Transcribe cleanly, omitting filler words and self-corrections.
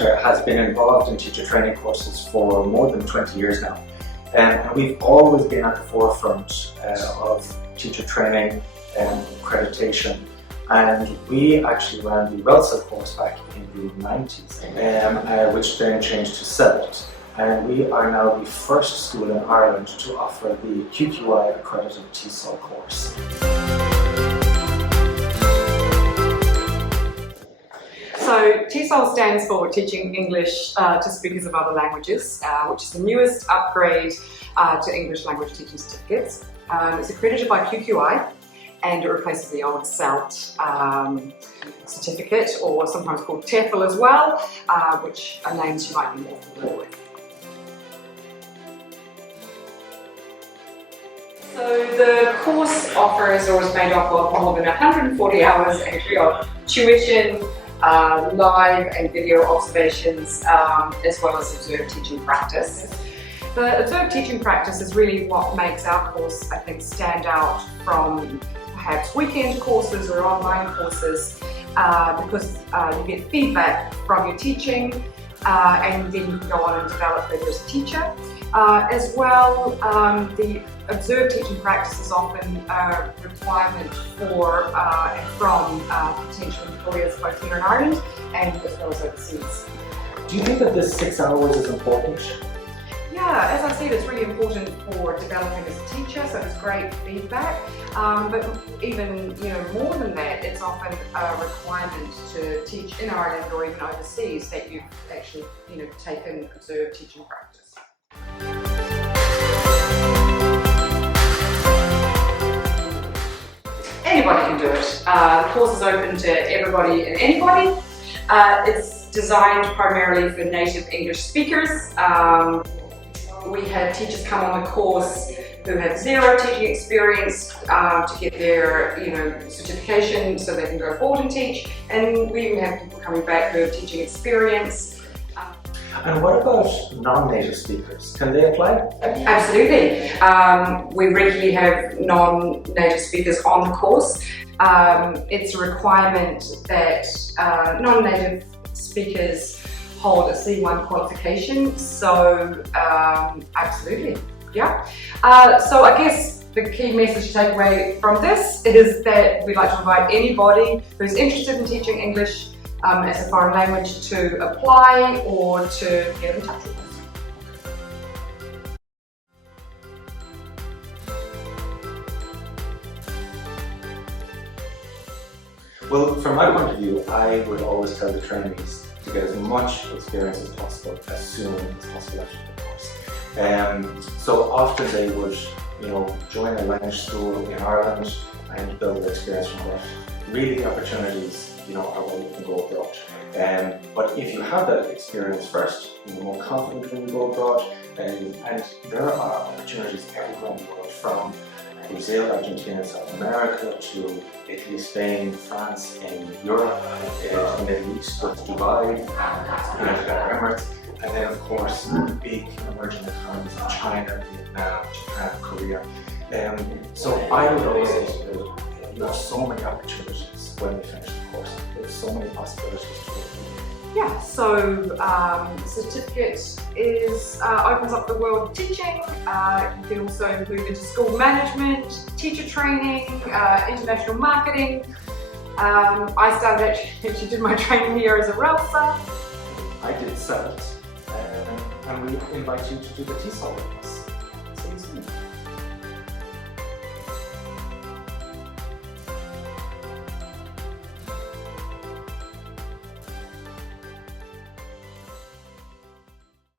Centre has been involved in teacher training courses for more than 20 years now. And we've always been at the forefront of teacher training and accreditation. And we actually ran the WELSA course back in the 90s, which then changed to CELT. And we are now the first school in Ireland to offer the QQI accredited TESOL course. So TESOL stands for Teaching English to Speakers of Other Languages, which is the newest upgrade to English language teaching certificates. It's accredited by QQI and it replaces the old CELT certificate, or sometimes called TEFL as well, which are names you might be more familiar with. So the course offers or is made up of more than 140 hours actually of tuition, live and video observations, as well as observed teaching practice. The observed teaching practice is really what makes our course, I think, stand out from perhaps weekend courses or online courses, because you get feedback from your teaching and then you can go on and develop further as a teacher. As well, the observed teaching practice is often a requirement for and from potential employers both here in Ireland and as well as overseas. Do you think that this 6 hours is important? Yeah, as I said, it's really important for developing as a teacher, so it's great feedback. But even more than that, it's often a requirement to teach in Ireland or even overseas that you've actually taken observed teaching practice. Anybody can do it. The course is open to everybody and anybody. It's designed primarily for native English speakers. We have teachers come on the course who have zero teaching experience to get their certification so they can go forward and teach. And we even have people coming back who have teaching experience. And what about non-native speakers? Can they apply? Absolutely. We regularly have non-native speakers on the course. It's a requirement that non-native speakers hold a C1 qualification, so absolutely, yeah. So I guess the key message to take away from this is that we'd like to invite anybody who's interested in teaching English as a foreign language to apply or to get in touch with us. Well, from my point of view, I would always tell the trainees to get as much experience as possible as soon as possible after the course. So often they would, join a language school in Ireland and build their experience from that. Really, the opportunities, are where you can go abroad. But if you have that experience first, you're more confident when you go abroad, and there are opportunities everywhere in the world, from Brazil, Argentina, South America, to Italy, Spain, France, in Europe, in the Middle East, with Dubai, United Arab Emirates, and then of course the big emerging economies of China, Vietnam, Japan, Korea. So I would always say you have so many opportunities when you finish the course. There's so many possibilities to work with. Yeah, so certificate opens up the world of teaching. You can also move into school management, teacher training, international marketing. I started actually did my training here as a RELSA. I did CELT, and we invite you to do the TESOL with us.